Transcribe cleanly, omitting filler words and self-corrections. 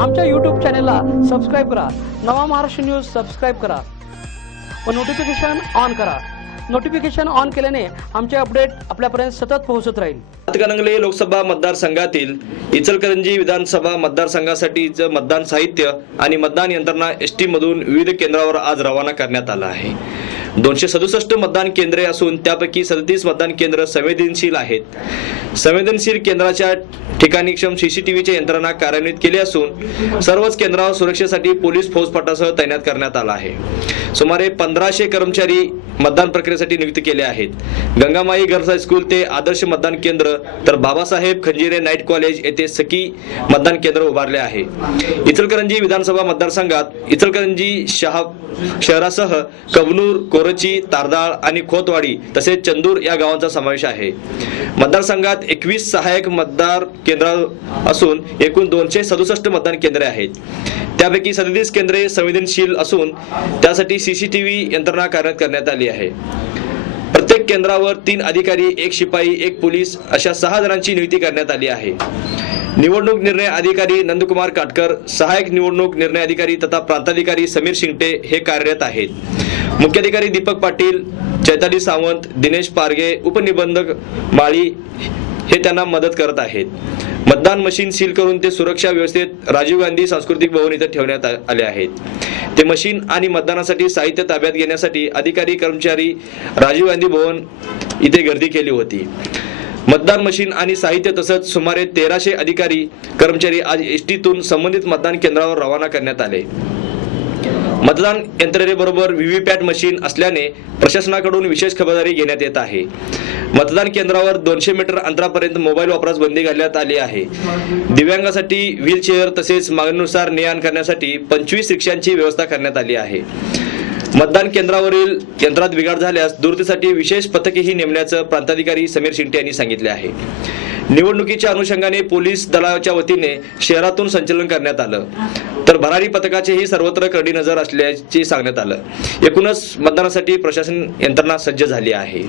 आमच्या YouTube चॅनलला subscribe करा। नवा महाराष्ट्र न्यूज सबस्क्राइब करा व नोटिफिकेशन ऑन करा। नोटिफिकेशन ऑन केल्याने आमचे अपडेट आपल्यापर्यंत सतत पोहोचत राहील। हातकणंगले लोकसभा मतदारसंघातील इचलकरंजी विधानसभा मतदारसंघासाठीचं मतदान साहित्य आणि मतदान यंत्रणा एसटी मधून विविध केंद्रावर आज रवाना करण्यात आलं आहे। 267 मतदान केंद्रे असून त्यापैकी 37 मतदान केंद्र संवेदनशील आहेत। संवेदनशील केंद्राच्या ठिकाणी सीसीटीव्हीची यंत्रणा कार्यान्वित केली असून सर्वच केंद्रावर सुरक्षेसाठी पोलीस फौजफाटासह तैनात करण्यात आला आहे। सुमारे 1500 कर्मचारी मतदान प्रक्रियेसाठी नियुक्त केले आहेत। गंगामाई गर्ल्स हायस्कूल ते आदर्श मतदान केंद्र तर बाबासाहेब खंजिरे नाईट कॉलेज येथे सखी मतदान केंद्र उभारले आहे। इचलकरंजी विधानसभा मतदारसंघात इचलकरंजी शहरासह कबनूर, कोरची, तारदाळ आणि खोतवाडी तसेच चंदूर या गावांचा समावेश आहे। मतदारसंघात 21 सहाय्यक मतदार केंद्र असून एकूण 267 मतदान केंद्रे आहेत। त्यापैकी 37 केंद्रे संवेदनशील असून त्यासाठी सीसीटीव्ही यंत्रणा कार्यान्वित करण्यात आली आहे। प्रत्येक केंद्रावर 3 अधिकारी, 1 शिपाई, 1 पोलीस अशा 6 जणांची नियुक्ती करण्यात आली आहे। निवडणूक निर्णय अधिकारी नंदकुमार काटकर, सहाय्यक निवडणूक निर्णय अधिकारी तथा प्रांताधिकारी समीर शिंगटे हे कार्यरत आहेत। मुख्याधिकारी दीपक पाटील, चैताली सावंत, दिनेश पारगे, उपनिबंधक माळी हे त्यांना मदत करत आहेत। मतदान मशीन सील करून ते सुरक्षा व्यवस्थेत राजीव गांधी सांस्कृतिक भवन इथे ठेवण्यात आले आहेत। ते मशीन आणि मतदानासाठी साहित्य ताब्यात घेण्यासाठी अधिकारी कर्मचारी राजीव गांधी भवन इथे गर्दी केली होती। मतदान मशीन आणि साहित्य तसंच सुमारे 1300 अधिकारी कर्मचारी आज एसटीतून संबंधित मतदान केंद्रावर रवाना करण्यात आले। मतदान यंत्रणेबरोबर व्हीव्हीपॅट मशीन असल्याने प्रशासनाकडून विशेष खबरदारी घेण्यात येत आहे। मतदान केंद्रावर 200 मीटर अंतरापर्यंत मोबाईल वापरास बंदी घालण्यात आली आहे। दिव्यांगासाठी व्हीलचेअर तसेच मागणीनुसार ने-आण करण्यासाठी 25 रिक्षांची व्यवस्था करण्यात आली आहे। मतदान केंद्रावरील यंत्रात बिघाड झाल्यास दुरुस्तीसाठी विशेष पथकेही नेमण्याचं प्रांताधिकारी समीर शिंगटे यांनी सांगितले आहे। निवडणुकीच्या अनुषंगाने पोलीस दलाच्या वतीने शहरातून संचलन करण्यात आलं तर भरारी पथकाचेही सर्वत्र करडी नजर असल्याचे सांगण्यात आलं। एकूणच मतदानासाठी प्रशासन यंत्रणा सज्ज झाली आहे।